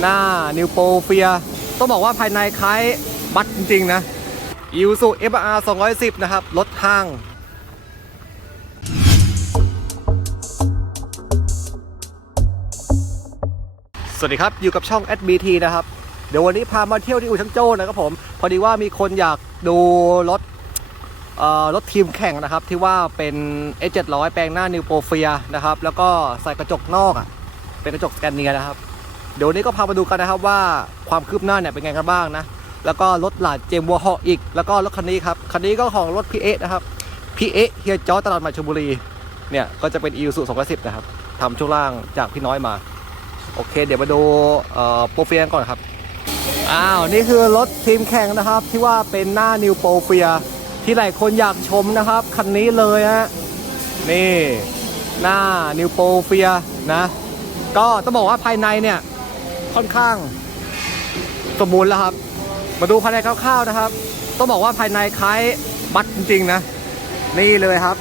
หน้านิวโปเฟีย ต้องบอกว่าภายในคล้ายบัตจริง ๆ นะอิวสุ FR 210นะครับ รถห้างสวัสดีครับ อยู่กับช่อง SBT นะครับ เดี๋ยววันนี้พามาเที่ยวที่อู่ช่างโจ้นะครับผม พอดีว่ามีคนอยากดูรถเอ่อรถทีมแข่งนะครับ ที่ว่าเป็น S700 แปลงหน้านิวโปเฟียนะครับ แล้วก็ใส่กระจกนอกอะ เป็นกระจกสแกนเนียนะครับ เดี๋ยวนี้ก็พามาดูกันนะครับว่าความคืบหน้าเนี่ยเป็นไงกันบ้างนะ แล้วก็รถหลาดเจมวัวฮออีก แล้วก็รถคันนี้ครับ คันนี้ก็ของรถพีเอนะครับพีเอเฮียจอตลาดใหม่ชลบุรี เนี่ยก็จะเป็น e ู u 210นะครับทำช่วงล่างจากพี่น้อยมา โอเค เดี๋ยวมาดูโปรเฟียกันก่อนครับ อ้าว นี่คือรถทีมแข่งนะครับ ที่ว่าเป็นหน้านิวโปรเฟียที่หลายคนอยากชมนะครับ คันนี้เลยฮะ นี่หน้านิวโปรเฟียนะ ก็ต้องบอกว่าภายในเนี่ย ค่อนข้างสมบูรณ์แล้วครับ มาดูภายในคร่าวๆนะครับ ต้องบอกว่าภายในคล้ายบัตจริงๆนะ นี่เลยครับ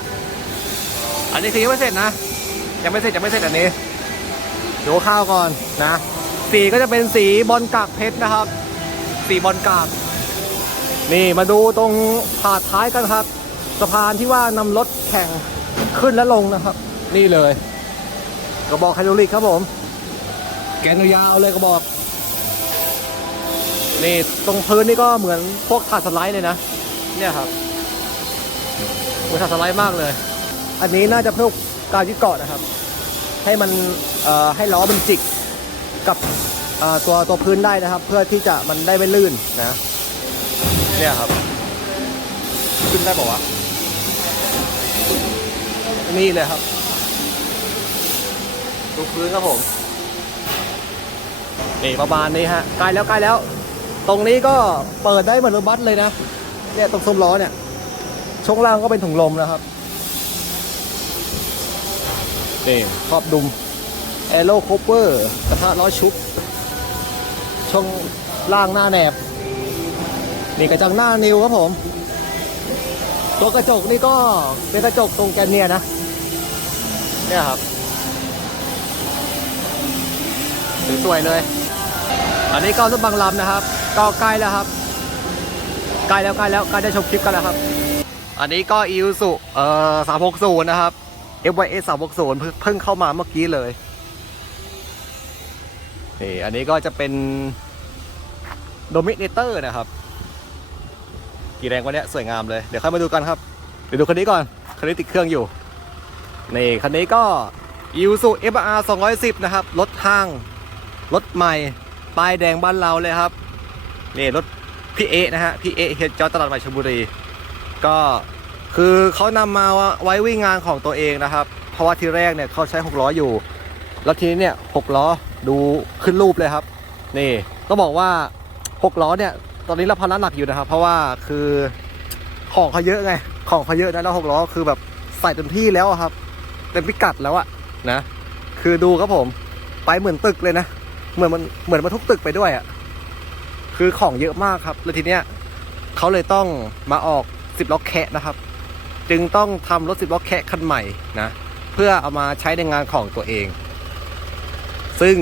อันนี้คือยังไม่เสร็จนะ ยังไม่เสร็จยังไม่เสร็จอันนี้ดูข้าวก่อนนะ สีก็จะเป็นสีบอลกากเพชรนะครับ สีบอลกาก นี่มาดูตรงผาท้ายกันครับ สะพานที่ว่านำรถแข่งขึ้นและลงนะครับ นี่เลยกระบอกไฮดรอลิกครับผม แกนยาวเลยกระบอก นี่ตรงพื้นนี่ก็เหมือนพวกถาดสไลด์เลยนะ เนี่ยครับเหมือนถาดสไลด์มากเลย อันนี้น่าจะเพื่อการยึดเกาะนะครับ ให้มันให้ล้อมันจิกกับตัวตัวพื้นได้นะครับ เพื่อที่จะมันได้ไม่ลื่นนะ เนี่ยครับ ขึ้นได้บอกว่าวะนี่เลยครับดูพื้นครับผม นี่ประมาณนี้ฮะใกล้แล้วใกล้แล้ว ตรงนี้ก็เปิดได้เหมือนรถบัสเลยนะเนี่ยตรงซุ้มล้อเนี่ยช่วงล่างก็เป็นถุงลมนะครับนี่ครอบดุมแอโร่โคเปอร์กระทะล้อชุบช่วงล่างหน้าแหนบ นี่กระจังหน้านิวครับผม ตัวกระจกนี่ก็เป็นกระจกตรงแกนเนียนะ เนี่ยครับสวยๆเลย อันนี้ก็รถบางลำนะครับ ก็ใกล้แล้วครับ ใกล้แล้วใกล้แล้วใกล้ได้ชมคลิปกันแล้วครับ อันนี้ก็อิวสุเอ่อ360นย์นะครับ FYS 360เพิ่งเพิ่งเข้ามาเมื่อกี้เลยนี่อันนี้ก็จะเป็นโดมิเนเตอร์นะครับ กี่แรงวะเนี่ยสวยงามเลย เดี๋ยวค่อยมาดูกันครับ เดี๋ยวดูคันนี้ก่อน คันนี้ติดเครื่องอยู่ นี่คันนี้ก็อิวสุ FR 210 นะครับ รถห้าง รถใหม่ ป้ายแดงบ้านเราเลยครับนี่รถพี่เอนะฮะพี่เอเฮดจอตลาดใหม่ชลบุรี ก็คือเขานำมาไว้วิ่งงานของตัวเองนะครับ เพราะว่าทีแรกเนี่ยเขาใช้6ล้ออยู่ แล้วทีนี้เนี่ย6ล้อดูขึ้นรูปเลยครับ นี่ต้องบอกว่า6ล้อเนี่ยตอนนี้เราพาน้ำหนักอยู่นะครับ เพราะว่าคือของเขาเยอะไง ของเขาเยอะนะแล้ว6ล้อคือแบบใส่เต็มที่แล้วครับเต็มพิกัดแล้วอะนะ คือดูครับผมไปเหมือนตึกเลยนะ เหมือนมันเหมือนมันทุกตึกไปด้วยอะคือของเยอะมากครับ แล้วทีเนี้ยเขาเลยต้องมาออกสิบล้อกแคะนะครับ จึงต้องทำรถสิบล้อกแคะคันใหม่นะ เพื่อเอามาใช้ในงานของตัวเอง ซึ่ง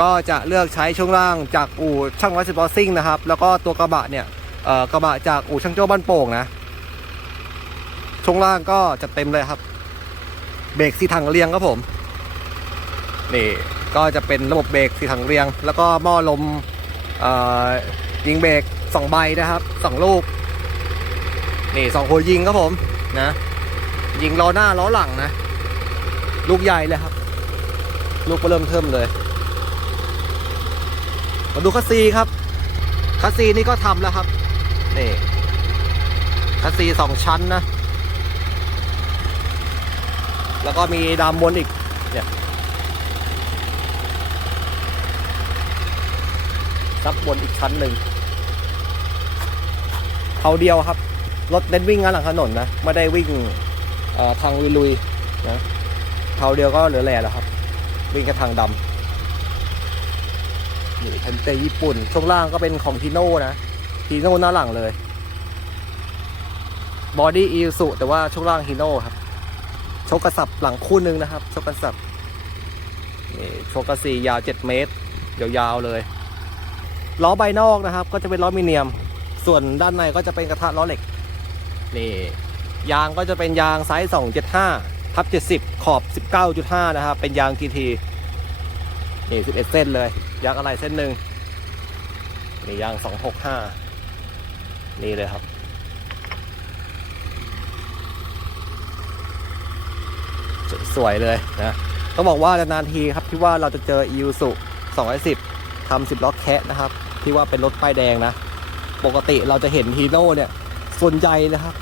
ก็จะเลือกใช้ช่วงล่างจากอู่ช่างวัดสิบล้อซิ่งนะครับ แล้วก็ตัวกระบะเนี่ยกระบะจากอู่ช่างโจ้บ้านโป่งนะ ช่วงล่างก็จะเต็มเลยครับ เบรกสีถังเรียงครับผม นี่ ก็จะเป็นระบบเบรกสี่ถังเรียง แล้วก็หม้อลมอยิงเบรกสองใบนะครับสองลูก นี่สองหัวยิงครับผมนะยิงล้อหน้าล้อหลังนะ ลูกใหญ่เลยครับ ลูกเริ่มเทิมเลย มาดูคัสซีครับคัสซีนี่ก็ทำแล้วครับนี่คัสซีสองชั้นนะ แล้วก็มีดามบนอีกเนี่ย ซับบนอีกชั้นหนึ่งเขาเดียวครับ รถเน้นวิ่งงานหลังถนนนะไม่ได้วิ่งทางลุยๆนะเขาเดียวก็เหลือแหล่แล้วครับ วิ่งแค่ทางดำนี่เทนเตญี่ปุ่น ช่วงล่างก็เป็นของทีโน่นะทีโน่หน้าหลังเลยบอดี้อีสุแต่ว่าช่วงล่างฮีโน่ครับโชกกระสับหลังคู่นึงนะครับโชกกระสับนี่โชกกระสียาว7เมตรยาวๆเลย ล้อใบนอกนะครับ ก็จะเป็นล้อมีเนียม ส่วนด้านในก็จะเป็นกระทะล้อเหล็กนี่ยางก็จะเป็นยางไซส์275ทับ70 ขอบ 19.5 นะครับ เป็นยาง GT นี่11 เส้นเลย ยางอะไรเส้นหนึ่งนี่ยาง 265 นี่เลยครับ สวยเลยนะต้องบอกว่านานๆทีครับที่ว่าเราจะเจอ i ูสุ210ทำ10ล้อแคะนะครับ ที่ว่าเป็นรถป้ายแดงนะ ปกติเราจะเห็นฮีโน่เนี่ยส่วนใหญ่เลยครับ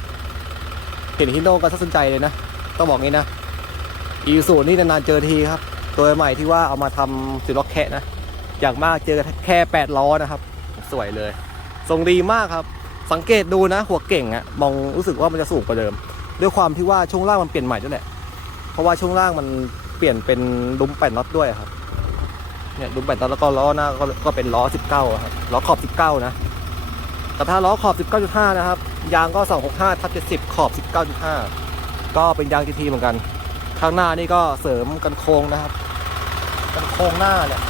เห็นฮีโน่ก็ถ้าสนใจเลยนะ ต้องบอกงี้นะ i ูสุนี่นานๆเจอทีครับ ตัวใหม่ที่ว่าเอามาทำ10ล้อกแคะนะ อย่างมากเจอแค่8ล้อนะครับ สวยเลยทรงดีมากครับ สังเกตดูนะ หัวเก่งอะมองรู้สึกว่ามันจะสูงกว่าเดิม ด้วยความที่ว่าช่วงล่างมันเปลี่ยนใหม่ด้วยแหละเพราะว่าช่วงล่างมันเปลี่ยนเป็นดุมแปดน็อตด้วยครับ เนี่ยดุมแปดน็อตแล้วก็ล้อหน้าก็ก็เป็นล้อ 19ครับล้อขอบ 19 นะแต่ถ้าล้อขอบ 19.5 นะครับ ยางก็ 265ทับ70 ขอบ 19.5 ก็เป็นยาง GT เหมือนกัน ข้างหน้านี่ก็เสริมกันโค้งนะครับ กันโค้งหน้าเนี่ย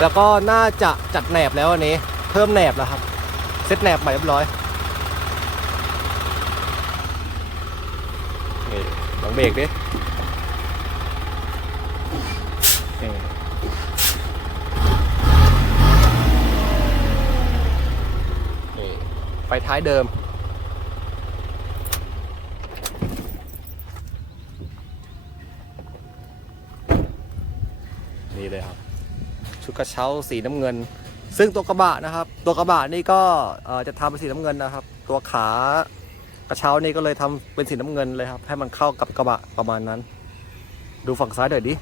แล้วก็น่าจะจัดแหนบแล้วอันนี้ เพิ่มแหนบแล้วครับ เซ็ตแหนบใหม่เรียบร้อยนี่ลองเบรกดิ ไฟท้ายเดิม นี่เลยครับ ชุดกระเช้าสีน้ำเงิน ซึ่งตัวกระบะนะครับ ตัวกระบะนี่ก็จะทำเป็นสีน้ำเงินนะครับ ตัวขากระเช้านี่ก็เลยทำเป็นสีน้ำเงินเลยครับ ให้มันเข้ากับกระบะประมาณนั้น ดูฝั่งซ้ายหน่อยดิ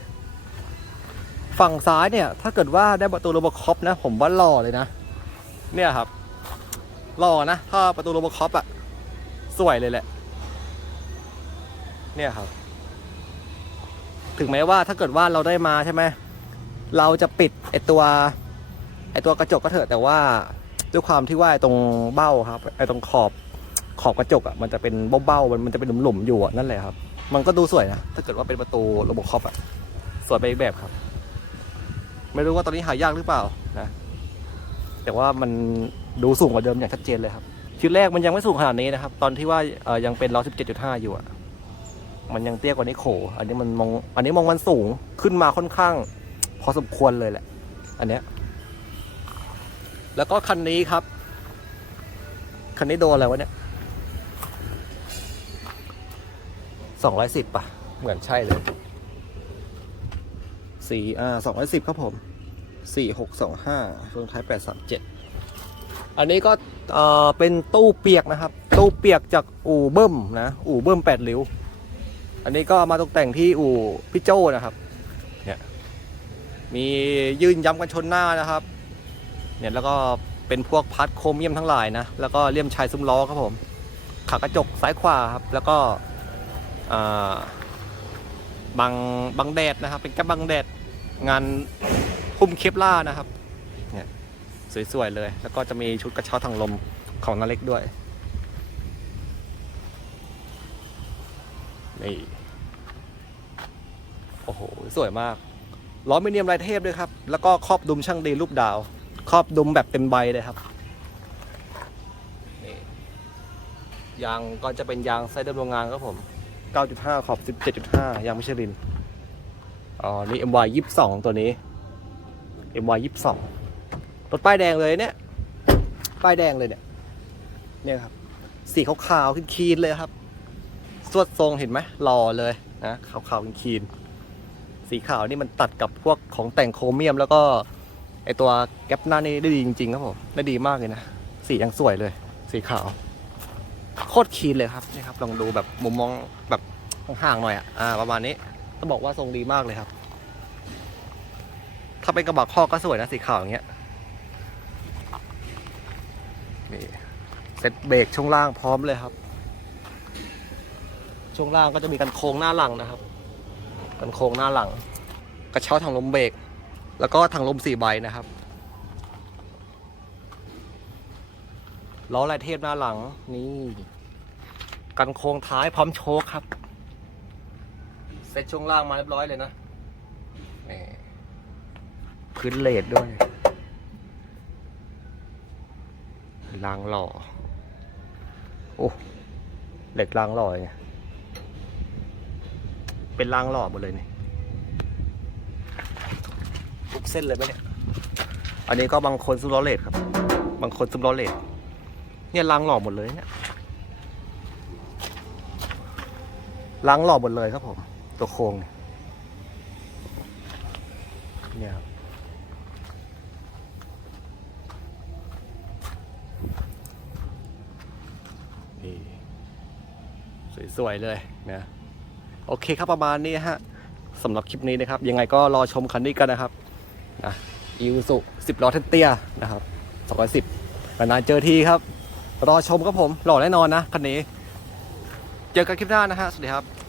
ฝั่งซ้ายเนี่ย ถ้าเกิดว่าได้ประตูโรบคอปนะ ผมว่าหล่อเลยนะ เนี่ยครับหล่อนะ ถ้าประตูโรบคอปอะสวยเลยแหละ เนี่ยครับ ถึงแม้ว่าถ้าเกิดว่าเราได้มาใช่ไหมเราจะปิดไอตัวไอตัวกระจกก็เถอะแต่ว่าด้วยความที่ว่าไอตรงเบ้าครับไอตรงขอบขอบกระจกอะมันจะเป็นเบ้าๆมันมันจะเป็นหลุมๆอยู่อะนั่นแหละครับ มันก็ดูสวยนะ ถ้าเกิดว่าเป็นประตูระบบคอปอะ สวยไปอีกแบบครับ ไม่รู้ว่าตอนนี้หายากหรือเปล่านะแต่ว่ามันดูสูงกว่าเดิมอย่างชัดเจนเลยครับชุดแรกมันยังไม่สูงขนาดนี้นะครับ ตอนที่ว่าเอ่อยังเป็นล้อ17.5อยู่อะมันยังเตี้ยกว่านี้โข อันนี้มันมอง อันนี้มองมันสูงขึ้นมาค่อนข้าง พอสมควรเลยแหละ อันเนี้ย แล้วก็คันนี้ครับ คันนี้โดนอะไรวะเนี่ยสองร้อยสิบป่ะ เหมือนใช่เลย สี่อ่าสองร้อยสิบครับผมสี่หกสองห้าลงท้ายแปดสามเจ็ดอันนี้ก็เอ่อเป็นตู้เปียกนะครับ ตู้เปียกจากอู่เบิ้มนะ อู่เบิ้มแปดริ้ว อันนี้ก็มาตกแต่งที่อู่พี่โจ้นะครับ เนี่ย มียื่นย้ำกันชนหน้านะครับ เนี่ยแล้วก็เป็นพวกพัดโครเมียมทั้งหลายนะ แล้วก็เลี่ยมชายซุ้มล้อครับผม ขากระจกซ้ายขวาครับ แล้วก็อ่าบังบังแดดนะครับ เป็นแก้บังแดด งานหุ้มเคปล่านะครับ เนี่ยสวยๆเลย แล้วก็จะมีชุดกระเช้าทางลมของนาเล็กด้วย นี่ โอ้โห สวยมาก ล้อมิเนียมลายเทพด้วยครับ แล้วก็ครอบดุมช่างดีรูปดาว ครอบดุมแบบเต็มใบเลยครับ นี่ ยางก็จะเป็นยางไซส์เดิมโรงงานครับผม 9.5 ขอบ 17.5 ยางมิชลิน อ๋อ นี่ MY 22 ตัวนี้ MY 22รถป้ายแดงเลยเนี่ย ป้ายแดงเลยเนี่ย เนี่ยครับ สีขาวๆคีนๆเลยครับ สวดทรงเห็นไหมหล่อเลยนะขาวๆคีนๆสีขาวนี่มันตัดกับพวกของแต่งโครเมียมแล้วก็ไอตัวแก๊ปหน้านี่ได้ดีจริงๆครับผมได้ดีมากเลยนะ สียังสวยเลย สีขาว โคตรคีนเลยครับนี่ครับ ลองดูแบบมุมมองแบบห่างๆหน่อยอะอ่าประมาณนี้ ต้องบอกว่าทรงดีมากเลยครับ ถ้าเป็นกระบะข้อก็สวยนะสีขาวอย่างเงี้ยนี่เซ็ตเบรกช่วงล่างพร้อมเลยครับ ช่วงล่างก็จะมีกันโค้งหน้าหลังนะครับ กันโค้งหน้าหลัง กระเช้าถังลมเบรกแล้วก็ถังลมสี่ใบนะครับล้อลายเทพหน้าหลังนี่ กันโค้งท้ายพร้อมโชคครับ เซ็ตช่วงล่างมาเรียบร้อยเลยนะพื้นเลดด้วยรางหล่อ โอ้ เหล็กรางหล่อไงเป็นรางหล่อหมดเลยนี่ทุกเส้นเลยไหมเนี่ย อันนี้ก็บางคนซุปล้อเลดครับ บางคนซุปล้อเลดเนี่ยรางหล่อหมดเลยเนี่ยรางหล่อหมดเลยครับผม ตัวโครงเนี่ยนี่ยครับนี่สวยๆเลยนะโอเคครับประมาณนี้ฮะสำหรับคลิปนี้นะครับ ยังไงก็รอชมคันนี้กันนะครับนะอีวสุสิบล้อเตี้ยนะครับสองร้อยสิบนานเจอทีครับ รอชมครับผม หล่อแน่นอนนะคันนี้ เจอกันคลิปหน้านะฮะ สวัสดีครับ